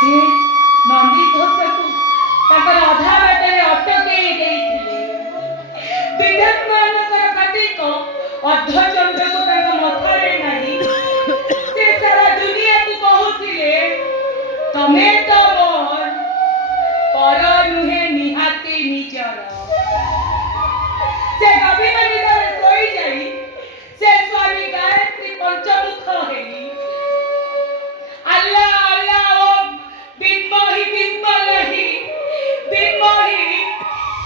ସେ ନନ୍ଦିଘୋଷକୁ ତାଙ୍କର ଅଧା ବାଟରେ ଅଟକେଇ ଦେଇଥିଲେ। ବିଧାତ୍ମାନଙ୍କର ପ୍ରତୀକ ଅର୍ଦ୍ଧଚନ୍ଦ୍ରକୁ ତାଙ୍କ ମଥାରେ ନାହିଁ। ସେ ସାରା ଦୁନିଆକୁ କହୁଥିଲେ, ତମେ ତ ମୋର ପର ନୁହେଁ ନିହାତି ନିଜର। ସେ ଅଭିମାନିତରେ ଶୋଇଯାଇ ସେ ସ୍ୱାମୀ ଗାୟତ୍ରୀ ପଞ୍ଚମୁଖ ହେଇ আল্লাহ আল্লাহ ওম বিদ্মহি বিদ্মলহি বিদ্মহি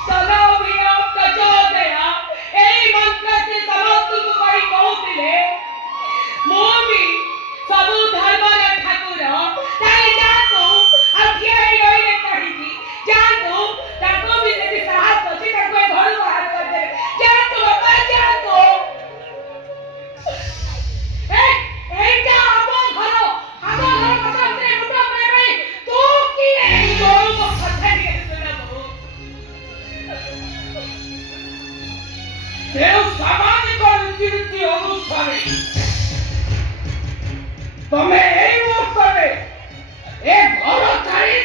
তনভিয়ম প্রচোদয়া এই মন্ত্র ସେ ସମସ୍ତଙ୍କୁ କହି କହୁଥିଲେ, ମୁଁ ବି ସବୁ ଧର୍ମର ଠାକୁର। ତାହେଲେ ଯାଆନ୍ତୁ, ଆଉ ଠିଆ ହେଇ ରହିଲେ କାହିଁକି? ଯାଆନ୍ତୁ, ତାଙ୍କୁ ବି ଯଦି ସାହସ ଅଛି ତାଙ୍କୁ ଏ ଘରୁ ବାହାର କରିଦେବେ। ଯାଆନ୍ତୁ ବାପା, ଯାଆନ୍ତୁ। এইটা আমার ঘর, আমার ঘর কথা শুনে মুন্ড পাই তো কি এই গরু কথা নিয়ে শোনাবো? কেউ সামাজিক রীতিনীতি অনুসারে তুমি এই মুহূর্তে এ ঘর ছাড়ি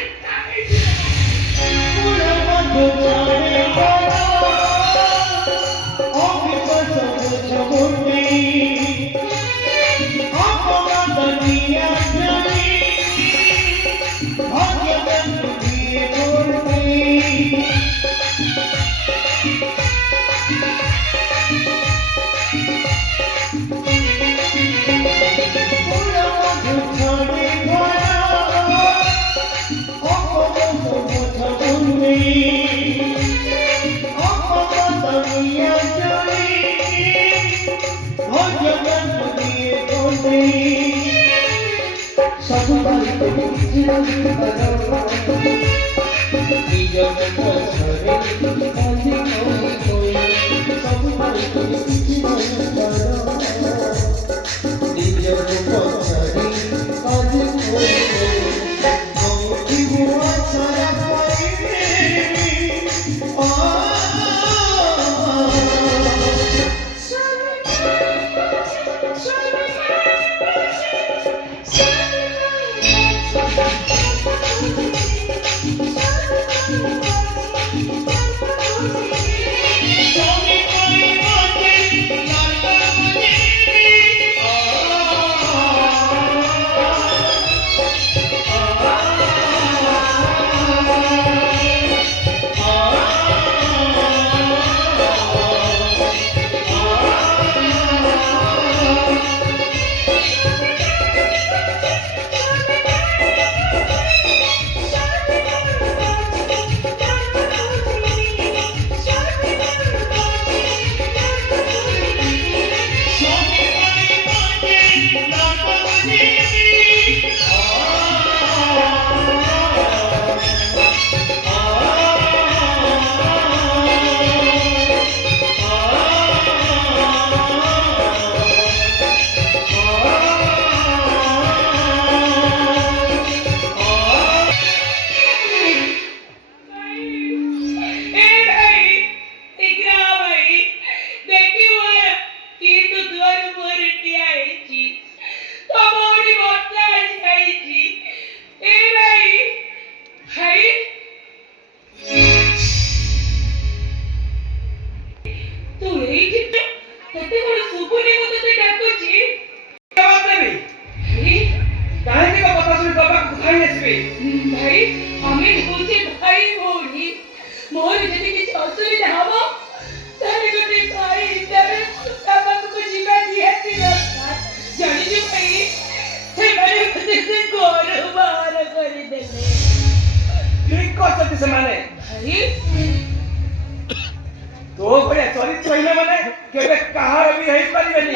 तो भैया चरित्र रहिला माने केबे कहार भी रही परिबेनी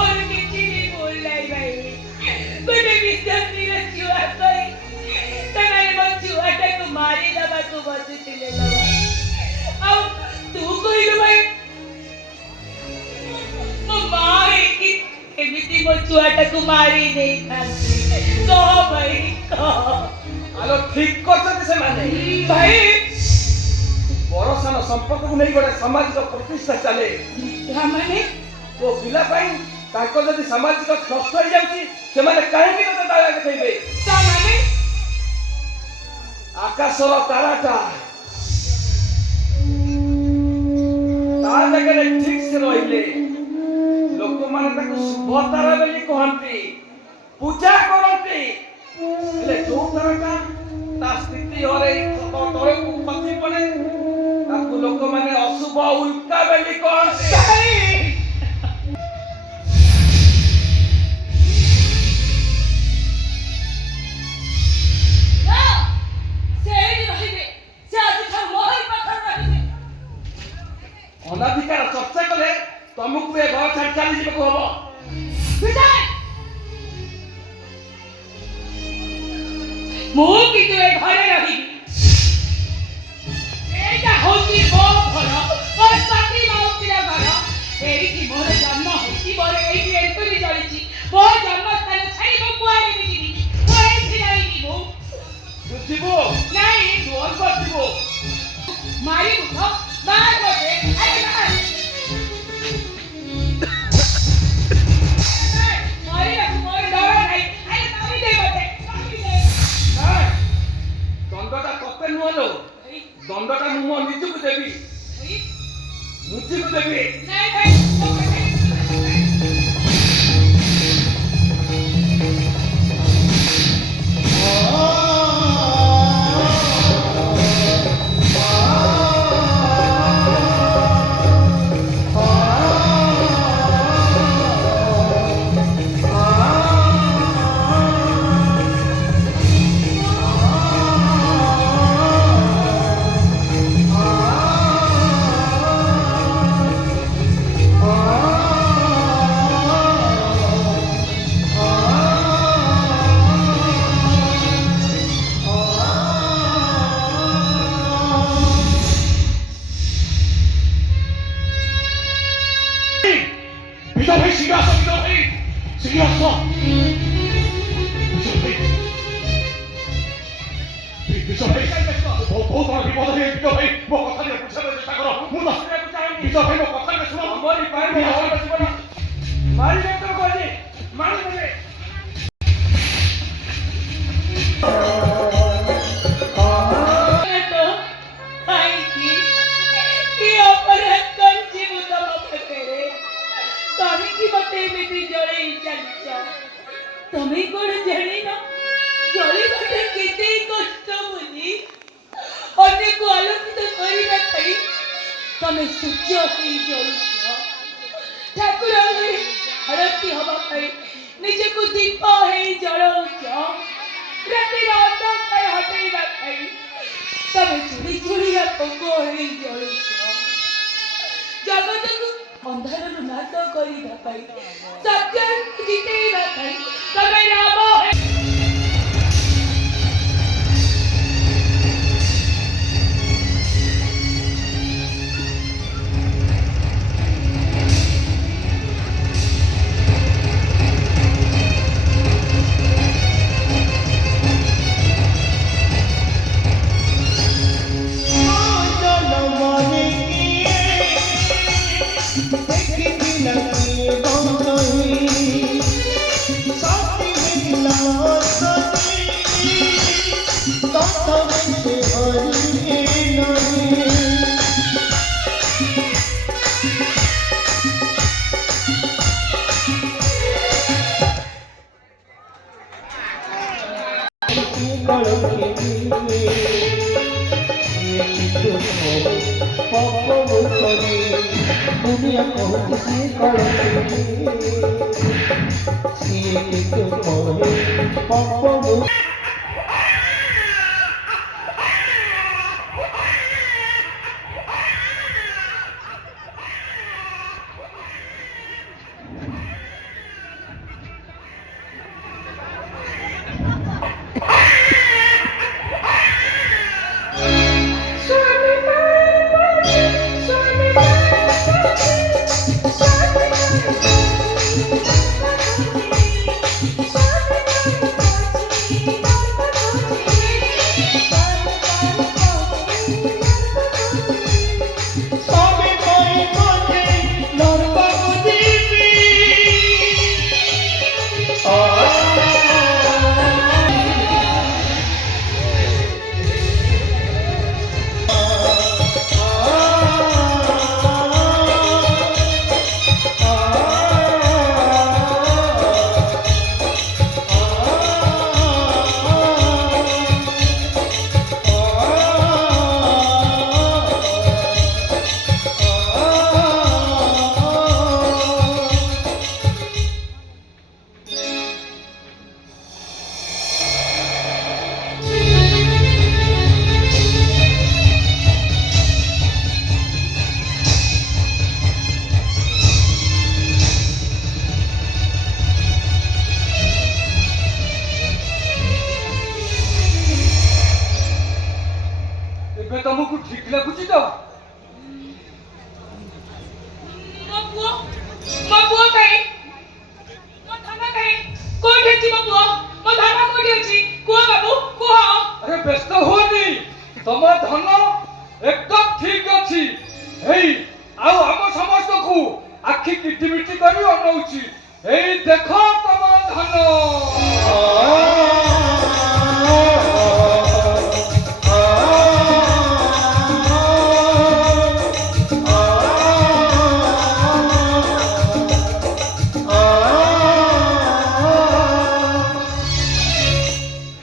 और किछि भी बोल लाई भाई बड़े विद्यार्थी रे छुआ कई तने मन छुआटा को मारी दबा को बसतिले लवा अब तू कहिलो भाई मो माई की एमिति मो छुआटा को मारी नहीं थाती कह भाई कह आलो ठीक करछथि से माने भाई बरसानो संपर्क को नहीं गोटे सामाजिक प्रतिष्ठा चले माने तो पिला पाई ताको जदि सामाजिक नष्ट हो जाउची से माने काहे कि तो दागा कहबे ता माने ଆକାଶର ତାରାଟା ତା ଜାଗାରେ ଠିକ ସେ ରହିଲେ ଲୋକମାନେ ତାକୁ ଶୁଭ ତାରା ବୋଲି କହନ୍ତି, ପୂଜା କରନ୍ତି। ହେଲେ ଯୋଉ ତାରାଟା ତା ସ୍ଥିତି ହରେଇ ତଳକୁ ଖସି ପଡେ ତାକୁ ଲୋକମାନେ ଅଶୁଭ ଉଲ୍କା ବୋଲି କହନ୍ତି। ଅନାଧିକାର ଚର୍ଚ୍ଚା କଲେ ତମକୁ ଏ ଘର ଛାଡି ଚାଲିଯିବାକୁ ହବ। ମୁଁ କିନ୍ତୁ ଏ ଘରେ ରହିବି। ଏଇଟା ହଉଛି ମୋ ଘର, ମୋ ସ୍ୱାମୀ ମାଉସୀର ଘର। ଏଇଠି ମୋର ଜନ୍ମ ହେଇଛି, ମୋର ଏଇଠି ଏନ୍ତୁରି ଚଳିଛି। ମୋ ଜନ୍ମସ୍ଥାନ ଛାଡ଼ି ମୁଁ କୁଆଡ଼େ ବି ଯିବିନି। ମୁଁ ଏଇଠି ରହିବି। ତୁ ଯିବୁ ନାଇଁ, ତୁ ଅଳ୍ପ ଯିବୁ। ମାରିବୁ ତ ମାର ମୋତେ। ଆରେ ମାର। ମାରିବାକୁ ମୋର ଡର ନାହିଁ। ଆରେ ମାରିଦେ ମୋତେ, ମାରିଦେ। ନାଇଁ, ଦଣ୍ଡଟା ତତେ ନୁହଁ ଲୋ, ଦଣ୍ଡଟା ମୁଁ ମୋ ନିଜକୁ ଦେବି, ନିଜକୁ ଦେବି। ନାଇଁ ଭାଇ, ମୋ କଥା বিজয় ভাই শিখে আসো, বিজয় ভাই শিখে আসো। বিজয় ভাই ବହୁତ ବଡ଼ ବିପଦ ହେଇ ବିଜୟ ଭାଇ ମୋ କଥା ଟିକେ ବୁଝିବାକୁ ଚେଷ୍ଟା କର। ମୁଁ ଦଶଟାକୁ ଚାହୁଁନି। ବିଜୟ ଭାଇ ମୋ କଥା ଟିକେ ଶୁଣ। ଆମରି ପାଇଁ ମାରିବେ ତ କହିଲି, ମାରିଦେବେ। କାହିଁକି କି ଅପରାଧ କରିଛି ମୁଁ ତମ ପାଖରେ? କାହିଁକି ମୋତେ ଏମିତି ଜଳେଇ ଚାଲିଛ? ତମେ କଣ ଜାଣିନ ଜଳିବାଟା କେତେ କଷ୍ଟ ବୋଲି? ଅନ୍ୟକୁ ଆଲୋକିତ କରିବା ପାଇଁ ତମେ ସୂର୍ଯ୍ୟ ହେଇ ଜଳୁଛ। ଠାକୁର ହେଇ ଆଳତୀ ହବା ପାଇଁ ନିଜକୁ ଦୀପ ହେଇ ଜଳଉଛ। ରାତିର ଅନ୍ଧକାର ହଟେଇବା ପାଇଁ ତମେ ଚୁଡ଼ି ଚୁଡ଼ିଆ ପୋକ ହେଇ ଜଳୁଛ। ଜଗତକୁ ଅନ୍ଧାରରୁ ନାଶ କରିବା ପାଇଁ, ସତ୍ୟକୁ ଜିତେଇବା ପାଇଁ ତମେ ରାମ दुनिया बहुत सी कड़े Swami ଠିକ ଲାଗୁଛି ତ? ମୋ ପୁଅ କାହିଁ? ମୋ ଧନ କାହିଁ? କୋଉଠି ଅଛି ମୋ ପୁଅ? ମୋ ଧନ କୋଉଠି ଅଛି? କୁହ ବାବୁ କୁହ। ଆରେ ବ୍ୟସ୍ତ ହୁଅନି, ତମ ଧନ ଏକଦମ ଠିକ ଅଛି। ହେଇ ଆଉ ଆମ ସମସ୍ତଙ୍କୁ ଆଖି କିଟିମିଟି କରି ଅନଉଛି। ଏଇ ଦେଖ ତମ ଧନ।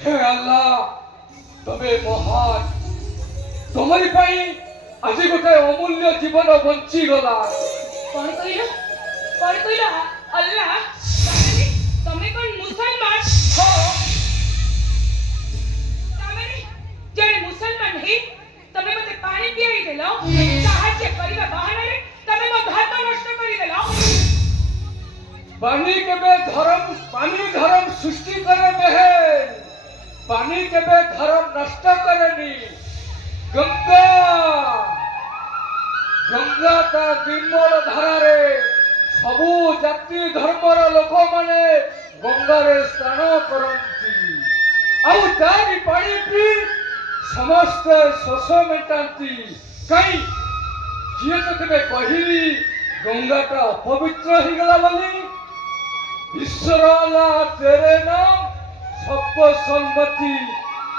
हे अल्लाह, तमे महान। तुम्हारी पाई आज गोटे अमूल्य जीवन बंची गला। कौन कहल अल्लाह? तमे कौन मुसलमान? तामाने जड़े मुसलमान नहीं तमे मते पानी पियाई देलो, साहाय्य करिबा बहाना रे तमे मो धर्म नष्ट करि देलो। पानी धर्म सृष्टि करे बहन। पानी केबे धर्म नष्ट करेनी। गंगा ता निर्मल धारारे सबु जाति धर्मर लोक माने गंगारे स्नान करती। आउ तारी पानी पी समस्त शोष मेटाती। कहीं किए तो केबे कहिली गंगाटा अपवित्र हो गला बोली? ईश्वर अल्लाह तेरे नाम सबको सम्मति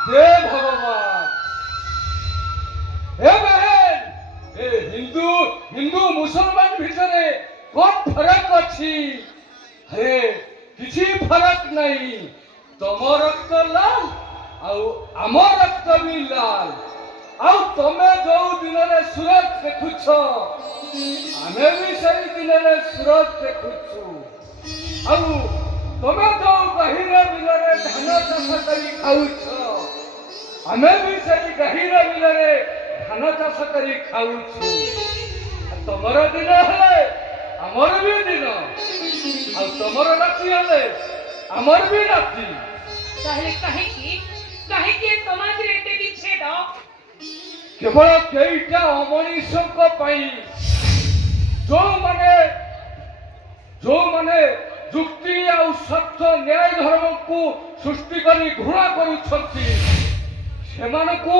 दे भगवान। हे बहन, ए हिंदू मुसलमान भितरे कौन फरक अच्छी? अरे किसी फरक नहीं। तुम रक्त लाल आउ आम रक्त भी लाल। आउ तमे जो दिन सूरज देखुछ आमे भी सही दिन सूरज देखुछु। आउ तमे जो गहिरे बिलरे धान चाष करी खाउछ आमे भी सही गहिरे बिलरे धान चाष करी खाउछु। तमर दिन हेले आमर भी दिन, आ तमर राति हेले आमर भी राति। ताहले काहे समाज रे एते विच्छेद? केवल केईटा अमनीषक पाई जो माने जुक्ति आउ सत्य न्याय धर्म को सृष्टि करी घृणा करुछंती सेमानकु